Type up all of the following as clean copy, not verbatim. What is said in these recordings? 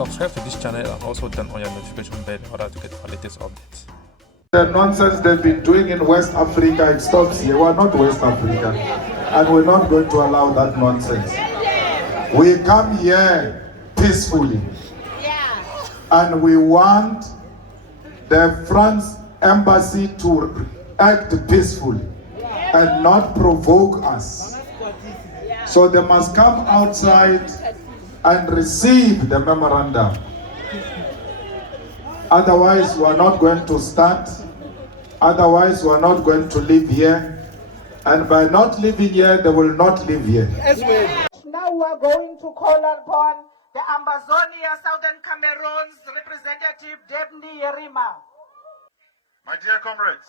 Subscribe to this channel and also turn on your notification bell in order to get our latest updates. The nonsense they've been doing in West Africa, it stops here. We're not West Africa, and we're not going to allow that nonsense. We come here peacefully, and we want the France embassy to act peacefully and not provoke us. So they must come outside and receive the memorandum. Otherwise, we are not going to start. Otherwise, we are not going to live here. And by not living here, they will not live here. Now we are going to call upon the Ambazonia Southern Cameroon's representative, Dabney Yerima. My dear comrades,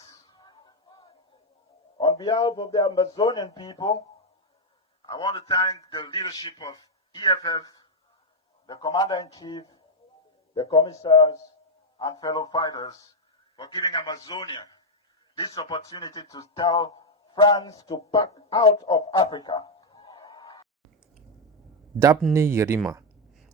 on behalf of the Ambazonian people, I want to thank the leadership of EFF, the Commander-in-Chief, the Commissars, and fellow fighters for giving Ambazonia this opportunity to tell France to back out of Africa. Dabney Yerima,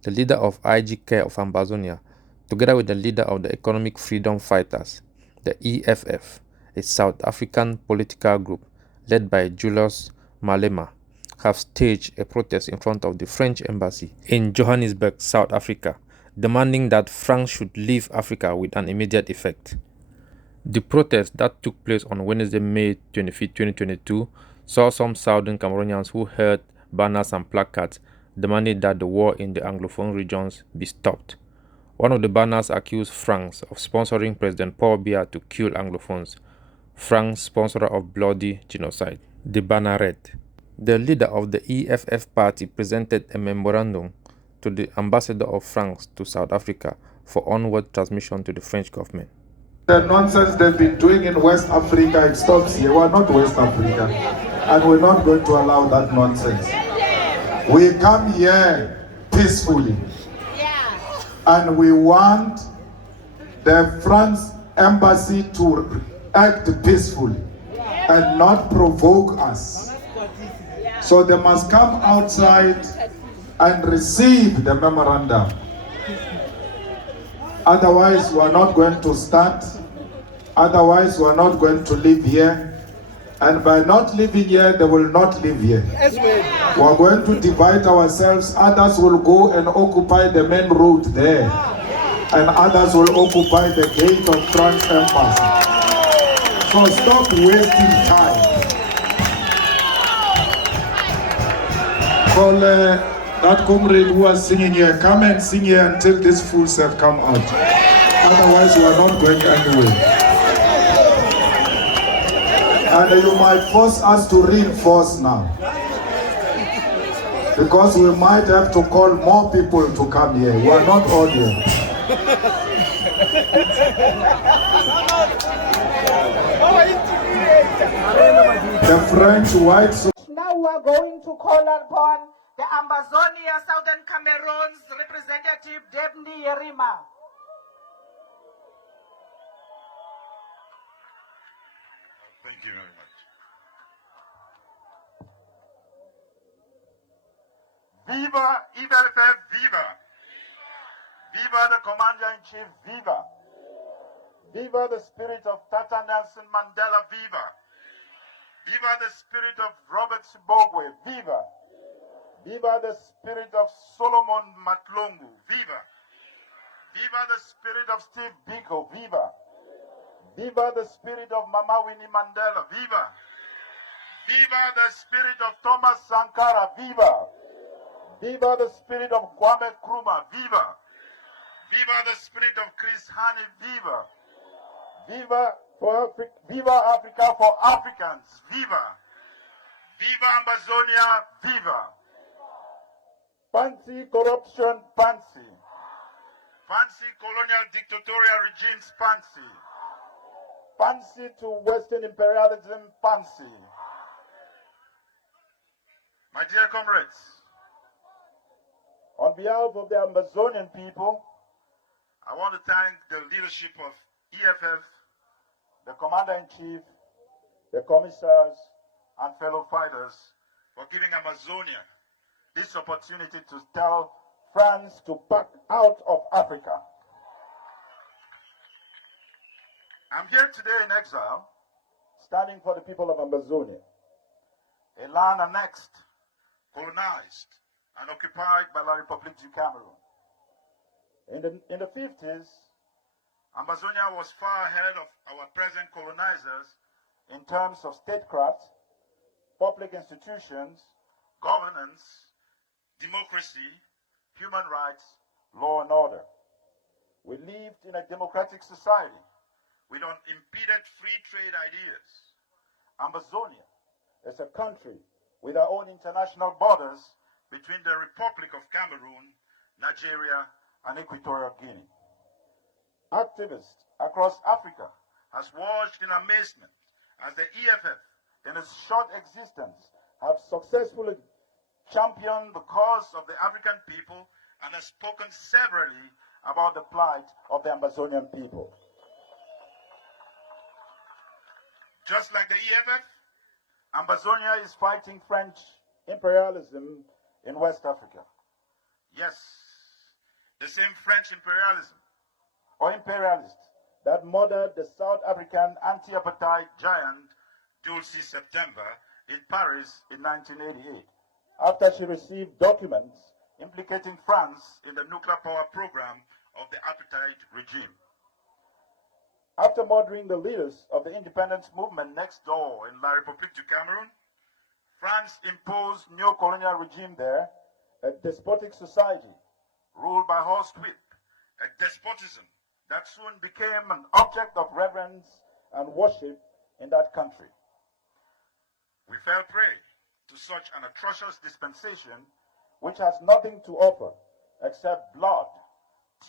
the leader of IGK of Ambazonia, together with the leader of the Economic Freedom Fighters, the EFF, a South African political group led by Julius Malema, have staged a protest in front of the French embassy in Johannesburg, South Africa, demanding that France should leave Africa with an immediate effect. The protest that took place on Wednesday, May 25, 2022, saw some Southern Cameroonians who held banners and placards demanding that the war in the Anglophone regions be stopped. One of the banners accused France of sponsoring President Paul Biya to kill Anglophones, France sponsor of bloody genocide. The banner read, the leader of the EFF party presented a memorandum to the ambassador of France to South Africa for onward transmission to the French government. The nonsense they've been doing in West Africa, it stops here. We're not West Africa, and we're not going to allow that nonsense. We come here peacefully, and we want the France embassy to act peacefully and not provoke us. So they must come outside and receive the memorandum. Otherwise, we are not going to start. Otherwise, we are not going to live here. And by not living here, they will not live here. We are going to divide ourselves. Others will go and occupy the main road there. And others will occupy the gate of France embassy. So stop wasting time. Call that comrade who was singing here, come and sing here until these fools have come out. Otherwise, we are not going anywhere. And you might force us to reinforce now. Because we might have to call more people to come here. We are not all here. The French white... Now we are going to call upon the Ambazonia Southern Cameroon's representative, Dabney Yerima. Thank you very much. Viva EFF, viva! Viva the Commander-in-Chief, viva! Viva the spirit of Tata Nelson Mandela, viva! Viva the spirit of Robert Sibogwe, viva! Viva the spirit of Solomon Matlongu, viva! Viva the spirit of Steve Biko, viva! Viva the spirit of Mama Winnie Mandela, viva! Viva the spirit of Thomas Sankara, viva! Viva the spirit of Kwame Nkrumah, viva! Viva the spirit of Chris Hani, viva! Viva Africa for Africans, viva! Viva Ambazonia, viva! Fancy corruption, fancy! Fancy colonial dictatorial regimes, fancy! Fancy to Western imperialism, fancy! My dear comrades, on behalf of the Ambazonian people, I want to thank the leadership of EFF, the Commander-in-Chief, the Commissars, and fellow fighters for giving Ambazonia this opportunity to tell France to back out of Africa. I'm here today in exile, standing for the people of Ambazonia, a land annexed, colonized, and occupied by La République du Cameroon. In the 50s, Ambazonia was far ahead of our present colonizers in terms of statecraft, public institutions, governance, democracy, human rights, law and order. We lived in a democratic society with unimpeded free trade ideas. Ambazonia is a country with our own international borders between the Republic of Cameroon, Nigeria, and Equatorial Guinea. Activists across Africa has watched in amazement as the EFF, in its short existence, have successfully championed the cause of the African people and has spoken severally about the plight of the Ambazonian people. Just like the EFF, Ambazonia is fighting French imperialism in West Africa. Yes, the same French imperialism or imperialist that murdered the South African anti-apartheid giant Julius September in Paris in 1988, after she received documents implicating France in the nuclear power program of the apartheid regime. After murdering the leaders of the independence movement next door in La République du Cameroon, France imposed neo-colonial regime there, a despotic society ruled by horsewhip, a despotism that soon became an object of reverence and worship in that country. We fell prey to such an atrocious dispensation which has nothing to offer except blood,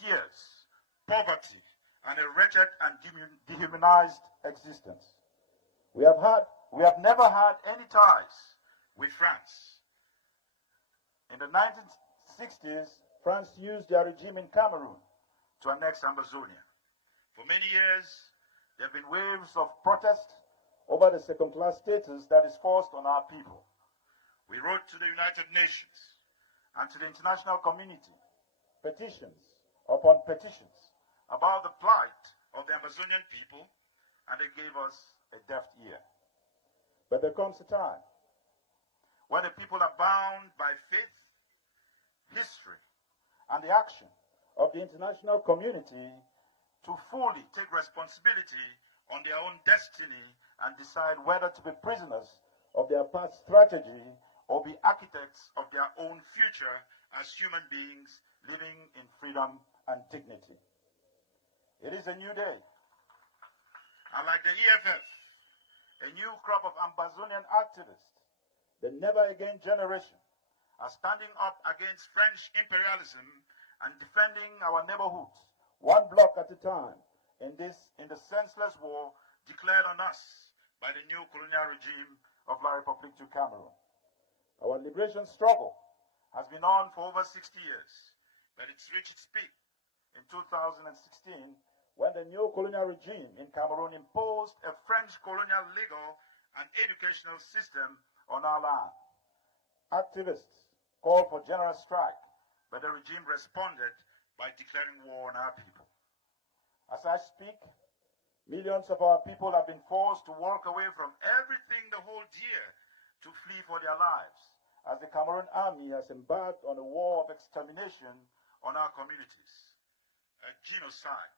tears, poverty, and a wretched and dehumanized existence. We have never had any ties with France. In the 1960s, France used their regime in Cameroon to annex Ambazonia. For many years, there have been waves of protest over the second-class status that is forced on our people. We wrote to the United Nations and to the international community petitions upon petitions about the plight of the Ambazonian people, and they gave us a deaf ear. But there comes a time when the people are bound by faith, history, and the action of the international community to fully take responsibility on their own destiny and decide whether to be prisoners of their past strategy or be architects of their own future as human beings living in freedom and dignity. It is a new day. And like the EFF, a new crop of Ambazonian activists, the never again generation, are standing up against French imperialism and defending our neighborhoods, one block at a time, in the senseless war declared on us by the new colonial regime of La République du Cameroon. Our liberation struggle has been on for over 60 years, but it's reached its peak in 2016 when the new colonial regime in Cameroon imposed a French colonial legal and educational system on our land. Activists called for general strike, but the regime responded by declaring war on our people. As I speak, millions of our people have been forced to walk away from everything they hold dear to flee for their lives, as the Cameroon army has embarked on a war of extermination on our communities. A genocide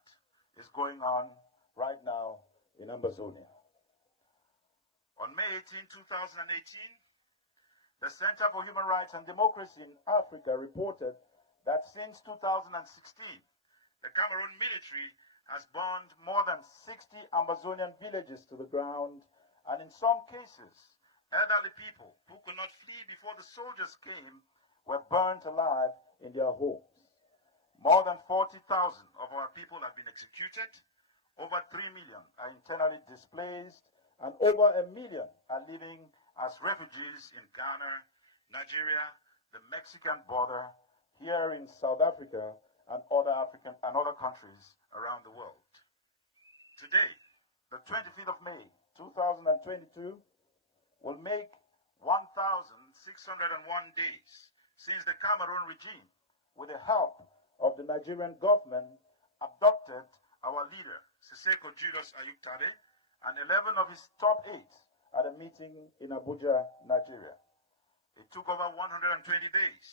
is going on right now in Ambazonia. On May 18, 2018, the Center for Human Rights and Democracy in Africa reported that since 2016, the Cameroon military has burned more than 60 Ambazonian villages to the ground, and in some cases, elderly people who could not flee before the soldiers came were burnt alive in their homes. More than 40,000 of our people have been executed, over 3 million are internally displaced, and over 1 million are living as refugees in Ghana, Nigeria, the Mexican border, here in South Africa, and other countries around the world. Today, the 25th of May, 2022, will make 1,601 days since the Cameroon regime with the help of the Nigerian government, abducted our leader, Siseko Julius Ayuktade, and 11 of his top aides at a meeting in Abuja, Nigeria. It took over 120 days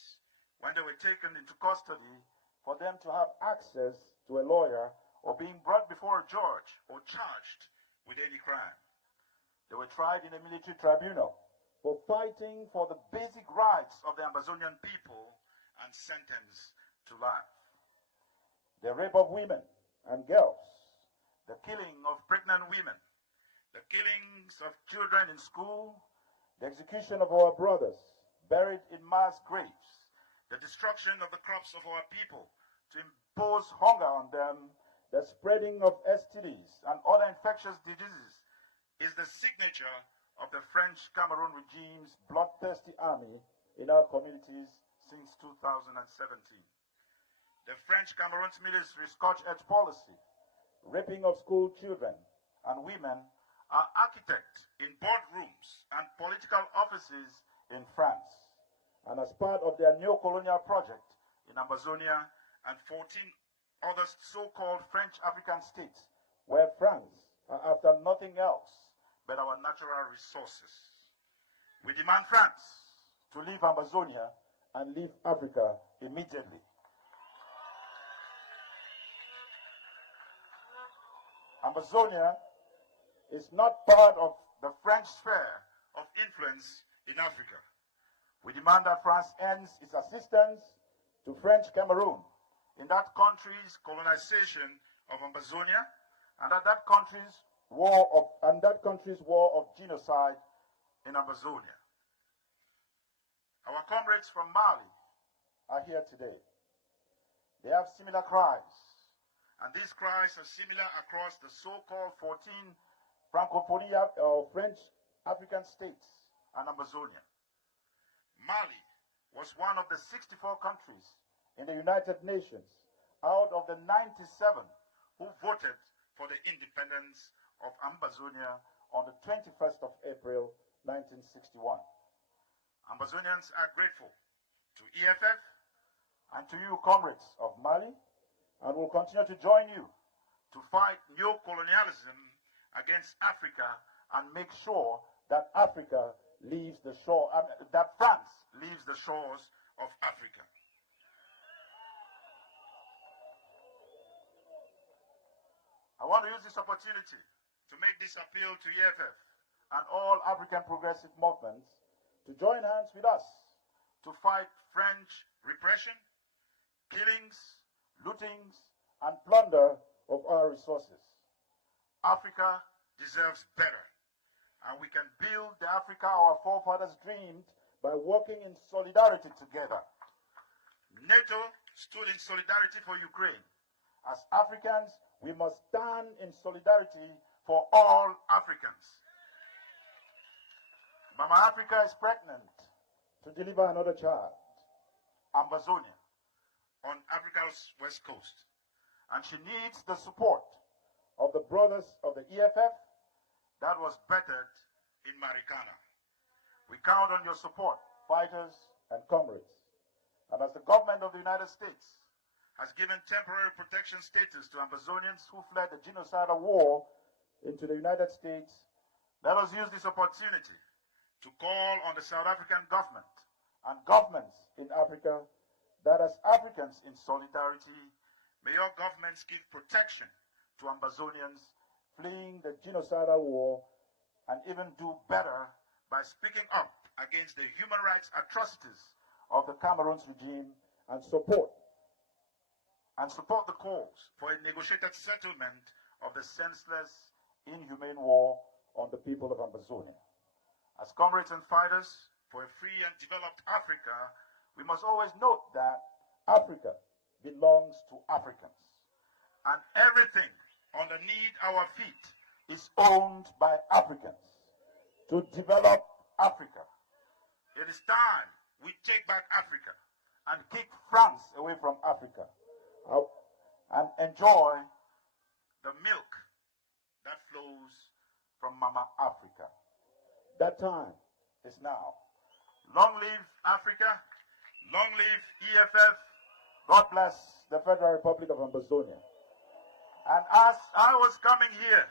when they were taken into custody for them to have access to a lawyer or being brought before a judge or charged with any crime. They were tried in a military tribunal for fighting for the basic rights of the Ambazonian people and sentenced to life. The rape of women and girls, the killing of pregnant women, the killings of children in school, the execution of our brothers buried in mass graves, the destruction of the crops of our people to impose hunger on them, the spreading of STDs and other infectious diseases is the signature of the French Cameroon regime's bloodthirsty army in our communities since 2017. The French Cameroon's military Scotch Edge policy, raping of school children and women, are architects in boardrooms and political offices in France. And as part of their neo-colonial project in Ambazonia and 14 other so-called French African states, where France are after nothing else but our natural resources. We demand France to leave Ambazonia and leave Africa immediately. Ambazonia is not part of the French sphere of influence in Africa. We demand that France ends its assistance to French Cameroon in that country's colonization of Ambazonia and that country's war of genocide in Ambazonia. Our comrades from Mali are here today. They have similar cries, and these cries are similar across the so-called 14 Francophonie or French African states and Ambazonia. Mali was one of the 64 countries in the United Nations out of the 97 who voted for the independence of Ambazonia on the 21st of April, 1961. Ambazonians are grateful to EFF and to you, comrades of Mali, and will continue to join you to fight neo-colonialism against Africa and make sure that Africa leaves the shore, that France leaves the shores of Africa. I want to use this opportunity to make this appeal to EFF and all African progressive movements to join hands with us to fight French repression, killings, lootings, and plunder of our resources. Africa deserves better, and we can build the Africa our forefathers dreamed by working in solidarity together. NATO stood in solidarity for Ukraine. As Africans, we must stand in solidarity for all Africans. Mama Africa is pregnant to deliver another child, Ambazonia, on Africa's west coast. And she needs the support of the brothers of the EFF that was bettered in Marikana. We count on your support, fighters and comrades. And as the government of the United States has given temporary protection status to Ambazonians who fled the genocidal war into the United States, let us use this opportunity to call on the South African government and governments in Africa that as Africans in solidarity, may your governments give protection to Ambazonians fleeing the genocidal war and even do better by speaking up against the human rights atrocities of the Cameroon's regime and support the calls for a negotiated settlement of the senseless, inhumane war on the people of Ambazonia. As comrades and fighters for a free and developed Africa, we must always note that Africa belongs to Africans, and everything underneath our feet is owned by Africans. To develop Africa, it is time we take back Africa and kick France away from Africa and enjoy the milk that flows from Mama Africa. That time is now. Long live Africa, long live EFF, God bless the Federal Republic of Ambazonia. And as I was coming here,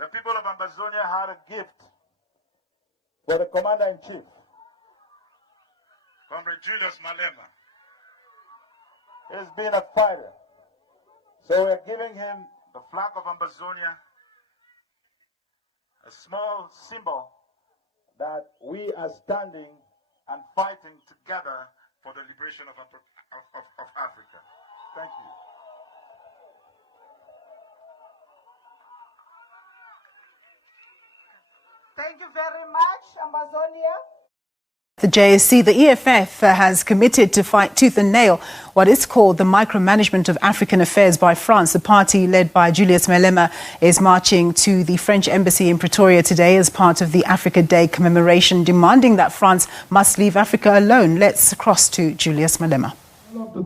the people of Ambazonia had a gift for the Commander-in-Chief, Comrade Julius Malema. He's been a fighter. So we're giving him the flag of Ambazonia, a small symbol that we are standing and fighting together for the liberation of Africa. Thank you. Thank you very much, Ambazonia. The JSC, the EFF, has committed to fight tooth and nail what is called the micromanagement of African affairs by France. The party, led by Julius Malema, is marching to the French embassy in Pretoria today as part of the Africa Day commemoration, demanding that France must leave Africa alone. Let's cross to Julius Malema.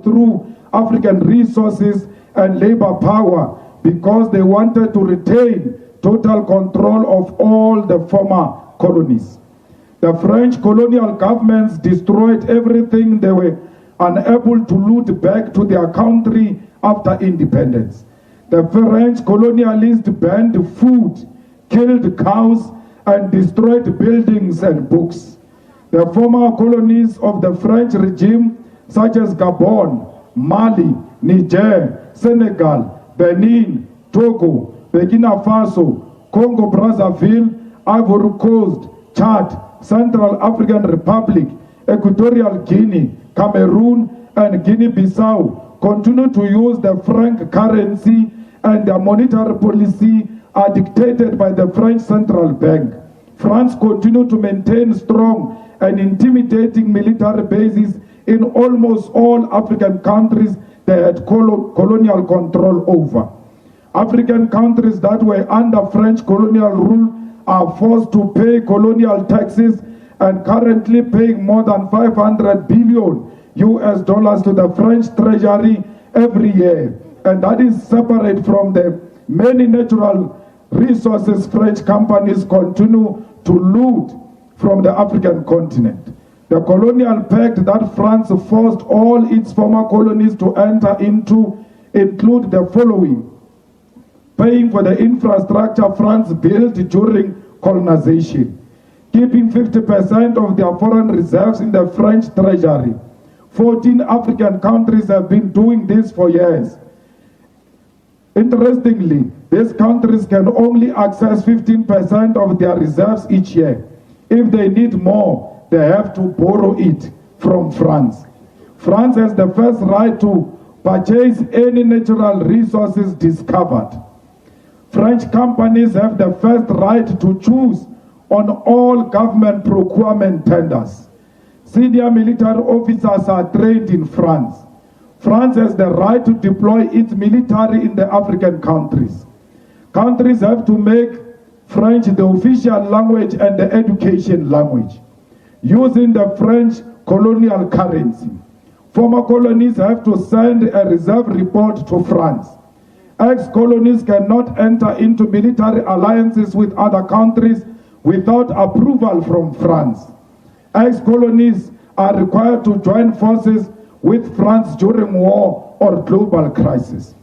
Through African resources and labor power, because they wanted to retain total control of all the former colonies. The French colonial governments destroyed everything they were unable to loot back to their country after independence. The French colonialists banned food, killed cows, and destroyed buildings and books. The former colonies of the French regime, such as Gabon, Mali, Niger, Senegal, Benin, Togo, Burkina Faso, Congo-Brazzaville, Ivory Coast, Chad, Central African Republic, Equatorial Guinea, Cameroon, and Guinea-Bissau continue to use the franc currency, and their monetary policy are dictated by the French Central Bank. France continues to maintain strong and intimidating military bases in almost all African countries they had colonial control over. African countries that were under French colonial rule are forced to pay colonial taxes and currently paying more than 500 billion US dollars to the French treasury every year. And that is separate from the many natural resources French companies continue to loot from the African continent. The colonial pact that France forced all its former colonies to enter into include the following: paying for the infrastructure France built during colonization, keeping 50% of their foreign reserves in the French treasury. 14 African countries have been doing this for years. Interestingly, these countries can only access 15% of their reserves each year. If they need more, they have to borrow it from France. France has the first right to purchase any natural resources discovered. French companies have the first right to choose on all government procurement tenders. Senior military officers are trained in France. France has the right to deploy its military in the African countries. Countries have to make French the official language and the education language, using the French colonial currency. Former colonies have to send a reserve report to France. Ex-colonies cannot enter into military alliances with other countries without approval from France. Ex-colonies are required to join forces with France during war or global crisis.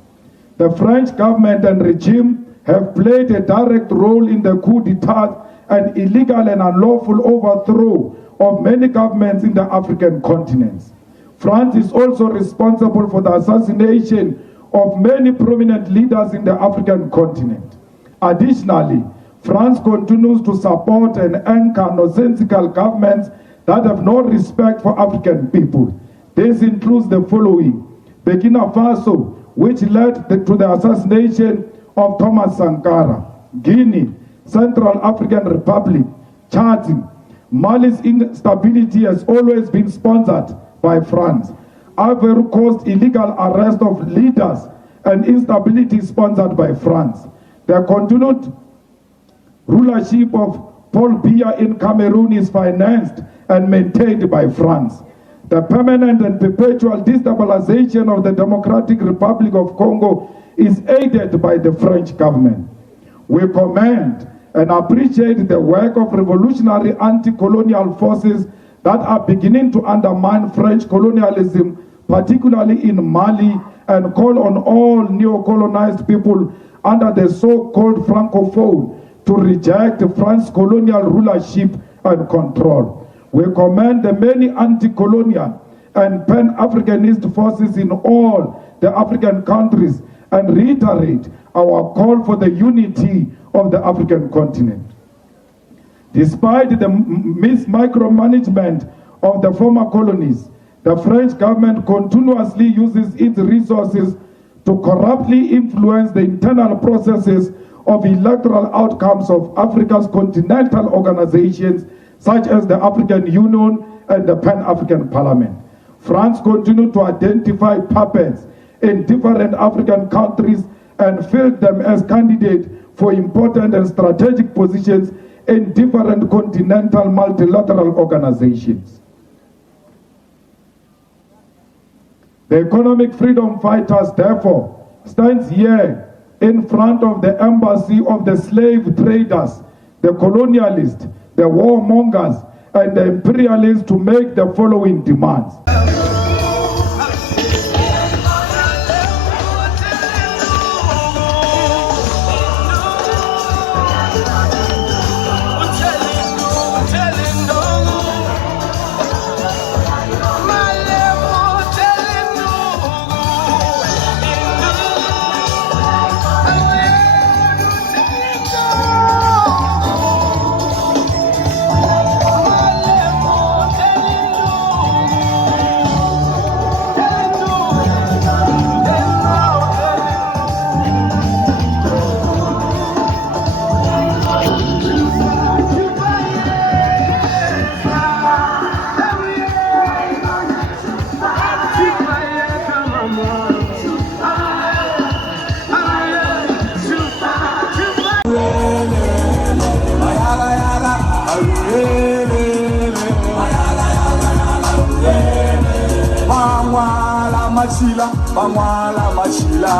The French government and regime have played a direct role in the coup d'etat and illegal and unlawful overthrow of many governments in the African continents. France is also responsible for the assassination of many prominent leaders in the African continent. Additionally, France continues to support and anchor nonsensical governments that have no respect for African people. This includes the following: Burkina Faso, which led to the assassination of Thomas Sankara; Guinea, Central African Republic, Chad. Mali's instability has always been sponsored by France. Ivory Coast illegal arrest of leaders and instability sponsored by France. The continued rulership of Paul Biya in Cameroon is financed and maintained by France. The permanent and perpetual destabilization of the Democratic Republic of Congo is aided by the French government. We commend and appreciate the work of revolutionary anti-colonial forces that are beginning to undermine French colonialism particularly in Mali, and call on all neo-colonized people under the so-called Francophone to reject France's colonial rulership and control. We commend the many anti-colonial and pan-Africanist forces in all the African countries and reiterate our call for the unity of the African continent. Despite the micromanagement of the former colonies, the French government continuously uses its resources to corruptly influence the internal processes of electoral outcomes of Africa's continental organizations such as the African Union and the Pan-African Parliament. France continues to identify puppets in different African countries and field them as candidates for important and strategic positions in different continental multilateral organizations. The economic freedom fighters, therefore, stands here in front of the embassy of the slave traders, the colonialists, the warmongers, and the imperialists to make the following demands. Bangwala machila.